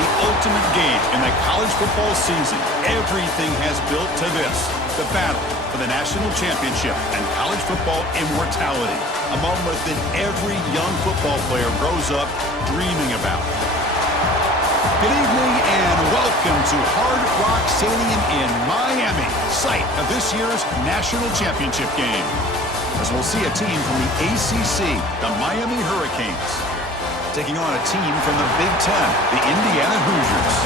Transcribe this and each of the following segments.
the ultimate game in the college football season. Everything has built to this, the battle for the national championship and college football immortality, a moment that every young football player grows up dreaming about. Good evening and welcome to Hard Rock Stadium in Miami, site of this year's national championship game. As we'll see a team from the ACC, the Miami Hurricanes, taking on a team from the Big Ten, the Indiana Hoosiers.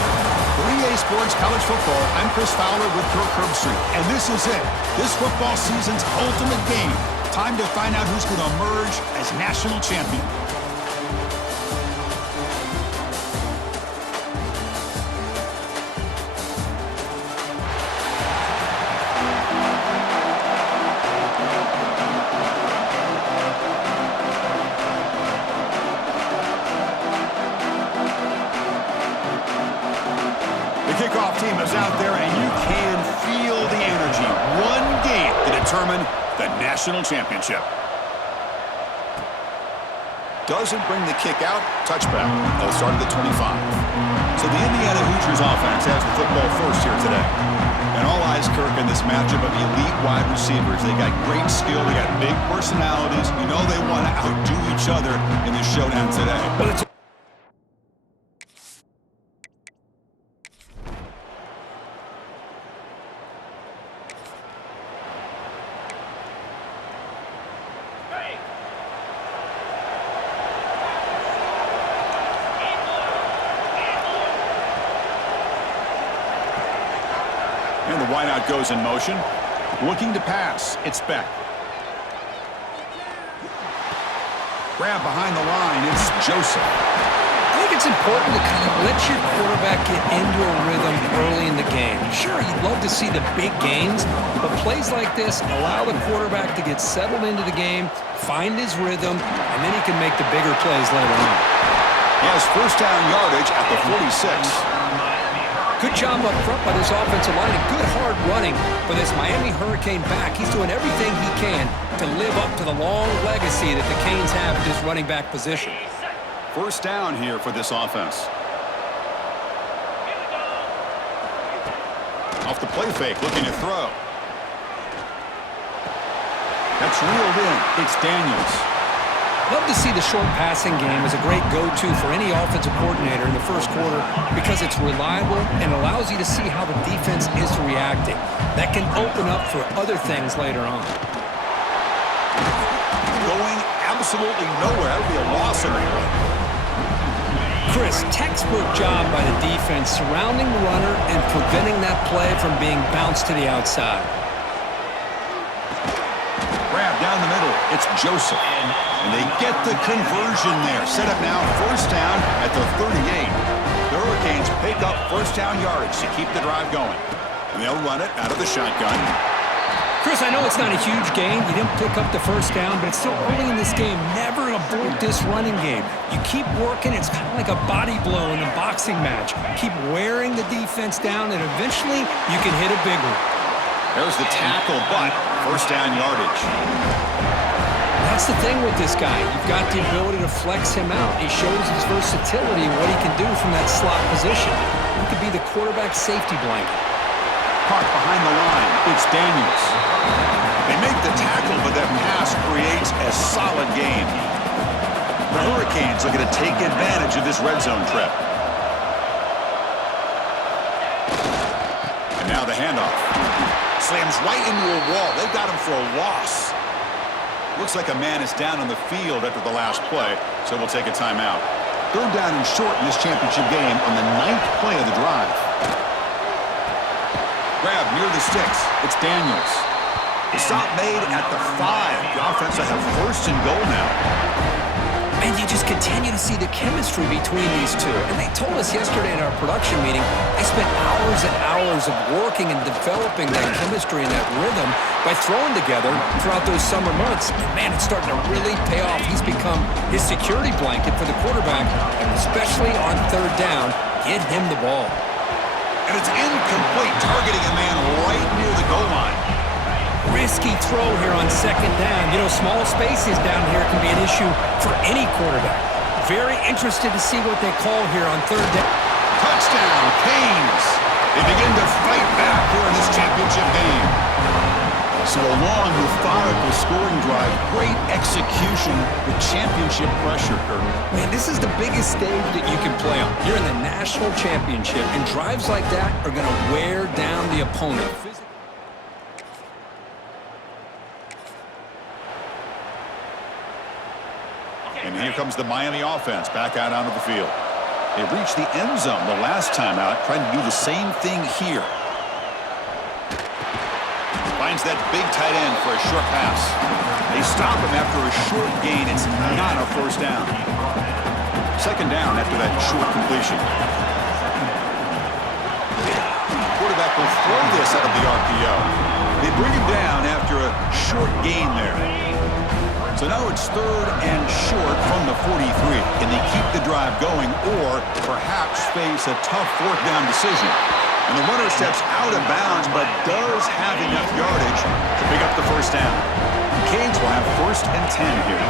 For EA Sports College Football, I'm Chris Fowler with Kirk Herbstreit, and this is it. This football season's ultimate game. Time to find out who's going to emerge as national champion. Kickoff team is out there, and you can feel the energy. One game to determine the national championship. Doesn't bring the kick out. Touchback. They'll start at the 25. So the Indiana Hoosiers offense has the football first here today. And all eyes, Kirk, in this matchup of elite wide receivers. They got great skill. They got big personalities. You know they want to outdo each other in this showdown today. But it's and the wideout goes in motion. Looking to pass. It's Beck. Grab behind the line. It's Joseph. I think it's important to kind of let your quarterback get into a rhythm early in the game. Sure, you'd love to see the big gains, but plays like this allow the quarterback to get settled into the game, find his rhythm, and then he can make the bigger plays later on. He has first down yardage at the 46. Good job up front by this offensive line and good hard running for this Miami Hurricane back. He's doing everything he can to live up to the long legacy that the Canes have at this running back position. First down here for this offense. Off the play fake, looking to throw. That's reeled in. It's Daniels. Love to see the short passing game as a great go-to for any offensive coordinator in the first quarter because it's reliable and allows you to see how the defense is reacting. That can open up for other things later on. Going absolutely nowhere. That would be a loss in the play. Chris, textbook job by the defense surrounding the runner and preventing that play from being bounced to the outside. Grab down the middle. It's Joseph. And they get the conversion there. Set up now, first down at the 38. The Hurricanes pick up first down yardage to keep the drive going. And they'll run it out of the shotgun. Chris, I know it's not a huge gain. You didn't pick up the first down, but it's still early in this game. Never abort this running game. You keep working. It's kind of like a body blow in a boxing match. Keep wearing the defense down, and eventually you can hit a big one. There's the tackle, but first down yardage. That's the thing with this guy. You've got the ability to flex him out. He shows his versatility and what he can do from that slot position. He could be the quarterback safety blanket. Park behind the line. It's Daniels. They make the tackle, but that pass creates a solid gain. The Hurricanes looking to take advantage of this red zone trip. And now the handoff. Slams right into a wall. They've got him for a loss. Looks like a man is down on the field after the last play, so we'll take a timeout. Third down and short in this championship game on the 9th play of the drive. Grab near the sticks. It's Daniels. The stop made at the 5. The offense will have first and goal now. And you just continue to see the chemistry between these two. And they told us yesterday in our production meeting, they spent hours and hours of working and developing that chemistry and that rhythm by throwing together throughout those summer months. And man, it's starting to really pay off. He's become his security blanket for the quarterback, and especially on third down, get him the ball. And it's incomplete, targeting a man right near the goal line. Risky throw here on second down. You know, small spaces down here can be an issue for any quarterback. Very interested to see what they call here on third down. Touchdown, Canes. They begin to fight back here in this championship game. So a long, methodical scoring drive, great execution with championship pressure, Kirk. Man, this is the biggest stage that you can play on. You're in the national championship, and drives like that are going to wear down the opponent. And here comes the Miami offense back out onto the field. They reached the end zone the last time out, trying to do the same thing here. Finds that big tight end for a short pass. They stop him after a short gain. It's not a first down. Second down after that short completion. Quarterback will throw this out of the RPO. They bring him down after a short gain there. So now it's third and short from the 43. Can they keep the drive going or perhaps face a tough fourth down decision? And the runner steps out of bounds but does have enough yardage to pick up the first down. The Canes will have first and 10 here.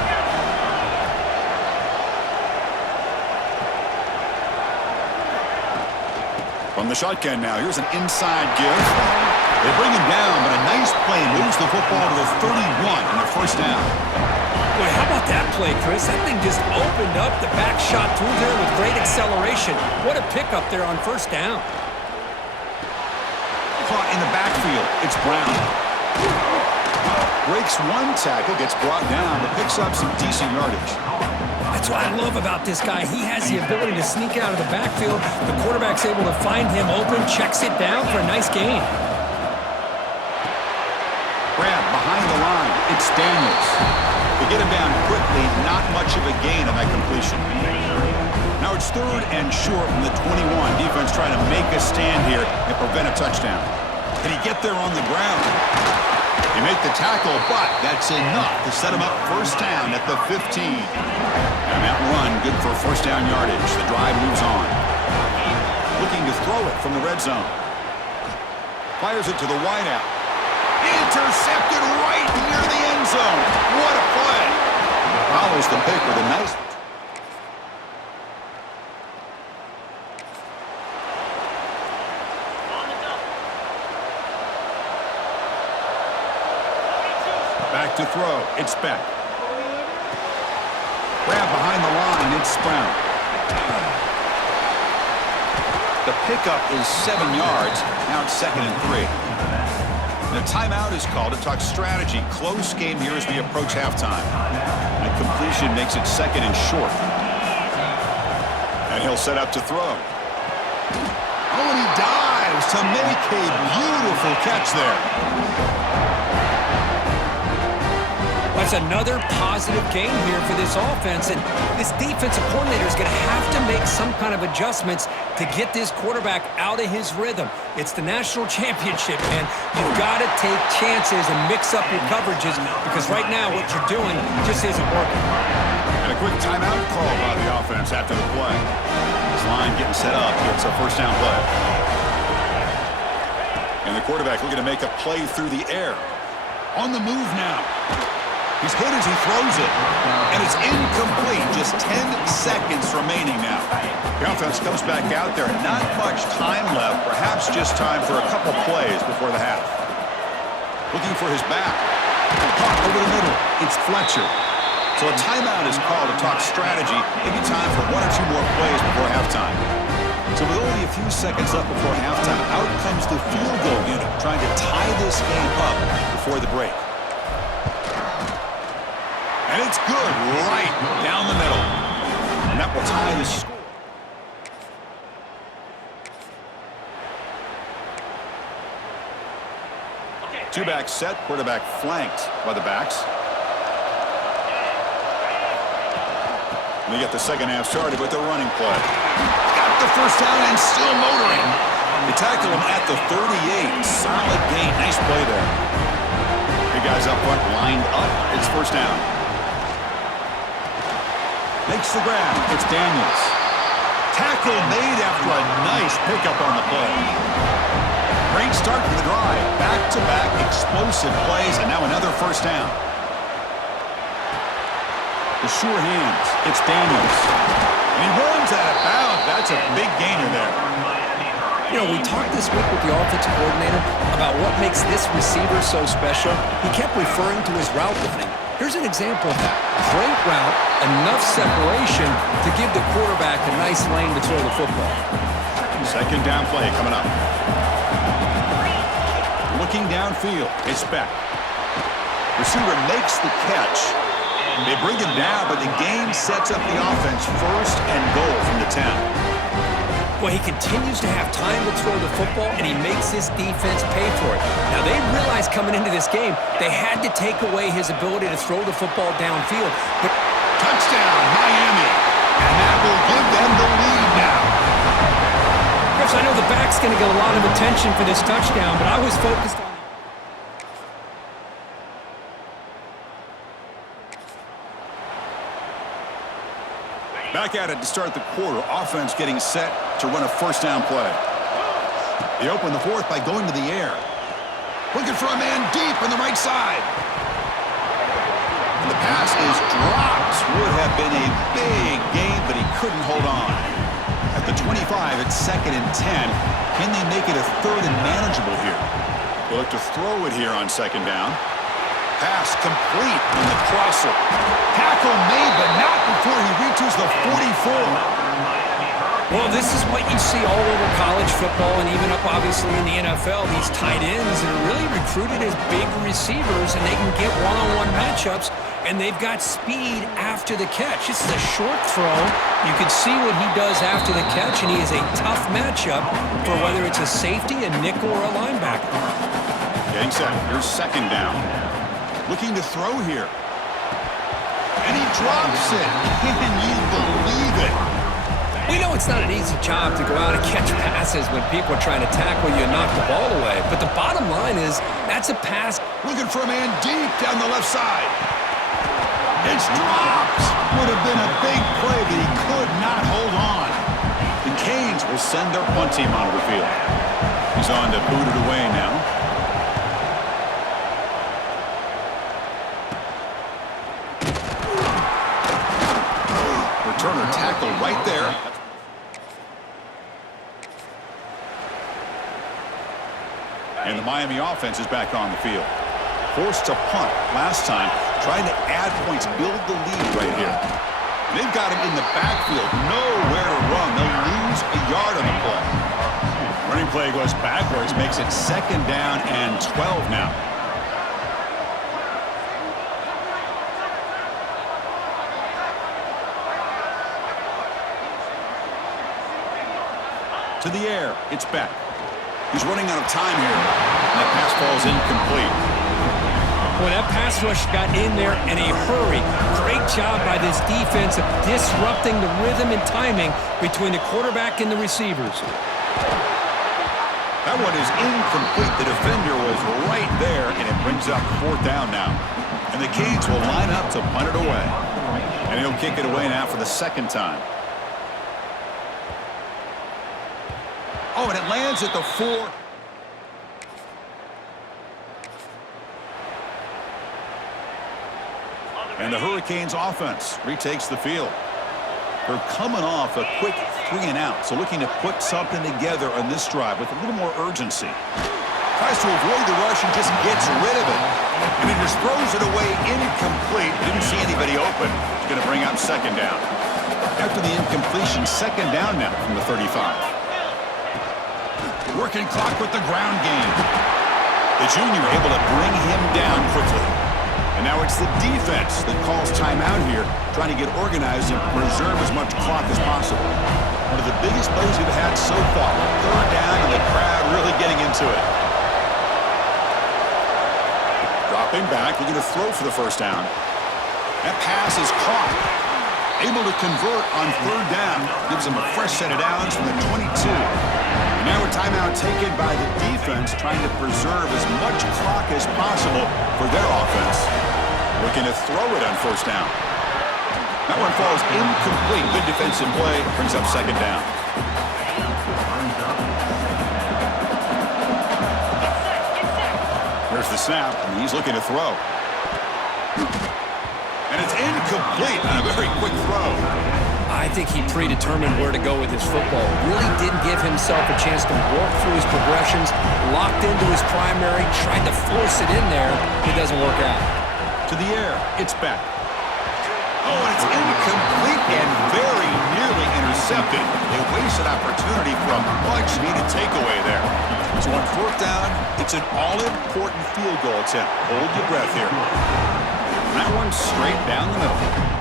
From the shotgun now, here's an inside give. They bring him down, but a nice play moves the football to the 31 and a first down. Boy, how about that play, Chris? That thing just opened up the back shot through there with great acceleration. What a pickup there on first down. Caught in the backfield. It's Brown. Breaks one tackle, gets brought down, but picks up some decent yardage. That's what I love about this guy. He has the ability to sneak out of the backfield. The quarterback's able to find him open, checks it down for a nice gain. Grab behind the line. It's Daniels. They get him down quickly, not much of a gain on that completion. Now it's third and short from the 21. Defense trying to make a stand here and prevent a touchdown. Can he get there on the ground? They make the tackle, but that's enough to set him up first down at the 15. And that run, good for first down yardage. The drive moves on. Looking to throw it from the red zone. Fires it to the wideout. Intercepted right near the end zone. What a play. Follows the pick with a nice... Back to throw. It's Beck. Grab behind the line. It's Brown. The pickup is 7 yards. Now it's 2nd and 3. The timeout is called to talk strategy. Close game here as we approach halftime. The completion makes it 2nd and short. And he'll set up to throw. Oh, and he dives to make a beautiful catch there. That's another positive game here for this offense, and this defensive coordinator is going to have to make some kind of adjustments to get this quarterback out of his rhythm. It's the national championship, and you've got to take chances and mix up your coverages because right now what you're doing just isn't working. And a quick timeout call by the offense after the play. This line getting set up. It's a first down play. And the quarterback looking to make a play through the air. On the move now. He's hit as he throws it, and it's incomplete. Just 10 seconds remaining now. The offense comes back out there. Not much time left, perhaps just time for a couple plays before the half. Looking for his back. Caught over the middle. It's Fletcher. So a timeout is called to talk strategy. Maybe time for 1 or 2 more plays before halftime. So with only a few seconds left before halftime, out comes the field goal unit, trying to tie this game up before the break. And it's good right down the middle. And that will tie the score. Two-back set, quarterback flanked by the backs. And they get the second half started with the running play. Got the first down and still motoring. They tackle him at the 38. Solid gain. Nice play there. Big guys up front lined up. It's first down. Makes the grab. It's Daniels. Tackle made after a nice pickup on the play. Great start for the drive. Back-to-back explosive plays, and now another first down. The sure hands. It's Daniels. And he runs out of bounds. That's a big gainer there. You know, we talked this week with the offensive coordinator about what makes this receiver so special. He kept referring to his route running. Here's an example of that. Great route, enough separation to give the quarterback a nice lane to throw the football. Second down play coming up. Looking downfield, it's Beck. Receiver makes the catch. They bring him down, but the game sets up the offense first and goal from the 10. Well, he continues to have time to throw the football, and he makes his defense pay for it. Now, they realized coming into this game they had to take away his ability to throw the football downfield. But touchdown, Miami. And that will give them the lead now. Chris, I know the back's going to get a lot of attention for this touchdown, but I was focused on... Back at it to start the quarter. Offense getting set to run a first down play. They open the fourth by going to the air. Looking for a man deep on the right side. And the pass is dropped. Would have been a big gain, but he couldn't hold on. At the 25, it's 2nd and 10. Can they make it a 3rd and manageable here? They look to throw it here on 2nd down. Pass complete on the crosser. Tackle made, but not before he reaches the 44. Well, this is what you see all over college football and even up, obviously, in the NFL. These tight ends that are really recruited as big receivers, and they can get one-on-one matchups, and they've got speed after the catch. This is a short throw. You can see what he does after the catch, and he is a tough matchup for whether it's a safety, a nickel, or a linebacker. Getting set. Here's 2nd down. Looking to throw here. And he drops it. Can you believe it? We know it's not an easy job to go out and catch passes when people are trying to tackle you and knock the ball away. But the bottom line is that's a pass. Looking for a man deep down the left side. It's dropped. Would have been a big play, but he could not hold on. The Canes will send their punt team onto the field. He's on to boot it away now. Returner tackle right there. And the Miami offense is back on the field. Forced to punt last time, trying to add points, build the lead right here. They've got him in the backfield, nowhere to run. They'll lose a yard on the play. Running play goes backwards, makes it 2nd down and 12 now. To the air, it's Beck. He's running out of time here. That pass falls incomplete. Boy, that pass rush got in there in a hurry. Great job by this defense of disrupting the rhythm and timing between the quarterback and the receivers. That one is incomplete. The defender was right there, and it brings up 4th down now. And the Canes will line up to punt it away. And he'll kick it away now for the 2nd time. Oh, and it lands at the 4. And the Hurricanes offense retakes the field. They're coming off a quick 3 and out, so looking to put something together on this drive with a little more urgency. Tries to avoid the rush and just gets rid of it. And he just throws it away incomplete. Didn't see anybody open. It's going to bring up 2nd down. After the incompletion, 2nd down now from the 35. Working clock with the ground game. The junior able to bring him down quickly. And now it's the defense that calls timeout here, trying to get organized and preserve as much clock as possible. One of the biggest plays we've had so far. 3rd down, and the crowd really getting into it. Dropping back, looking to throw for the 1st down. That pass is caught. Able to convert on 3rd down. Gives him a fresh set of downs from the 22. And now a timeout taken by the defense, trying to preserve as much clock as possible for their offense. Looking to throw it on 1st down. That one falls incomplete. Good defensive play. Brings up 2nd down. Here's the snap, and he's looking to throw. And it's incomplete on a very quick throw. I I think he predetermined where to go with his football. Really didn't give himself a chance to work through his progressions, locked into his primary, tried to force it in there. It doesn't work out. To the air, it's back. Oh, and it's incomplete and very nearly intercepted. A wasted opportunity for a much-needed takeaway there. So on fourth down, it's an all-important field goal attempt. Hold your breath here. That one straight down the middle.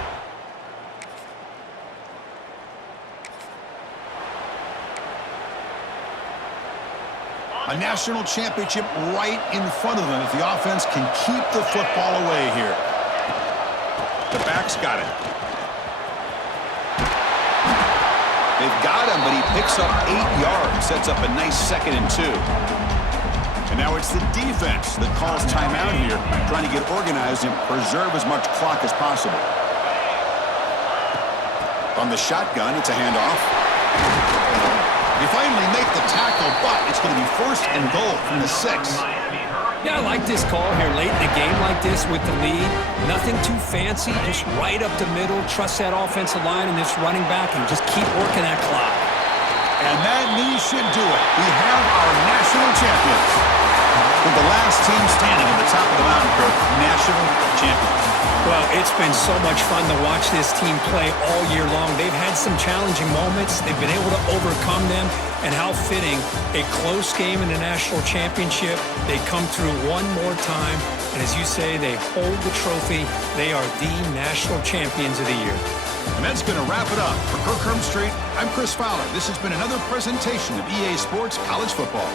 A national championship right in front of them if the offense can keep the football away here. The back's got it. They've got him, but he picks up 8 yards. Sets up a nice 2nd and 2. And now it's the defense that calls timeout here, trying to get organized and preserve as much clock as possible. On the shotgun, it's a handoff. They finally make the tackle, but it's going to be 1st and goal from the 6. Yeah, I like this call here late in the game like this with the lead. Nothing too fancy, just right up the middle. Trust that offensive line and this running back and just keep working that clock. And that knee should do it. We have our national champions. With the last team standing at the top of the mountain, Kirk, national champions. Well, it's been so much fun to watch this team play all year long. They've had some challenging moments. They've been able to overcome them. And how fitting, a close game in the national championship. They come through one more time. And as you say, they hold the trophy. They are the national champions of the year. And that's going to wrap it up. For Kirk Herbstreit, I'm Chris Fowler. This has been another presentation of EA Sports College Football.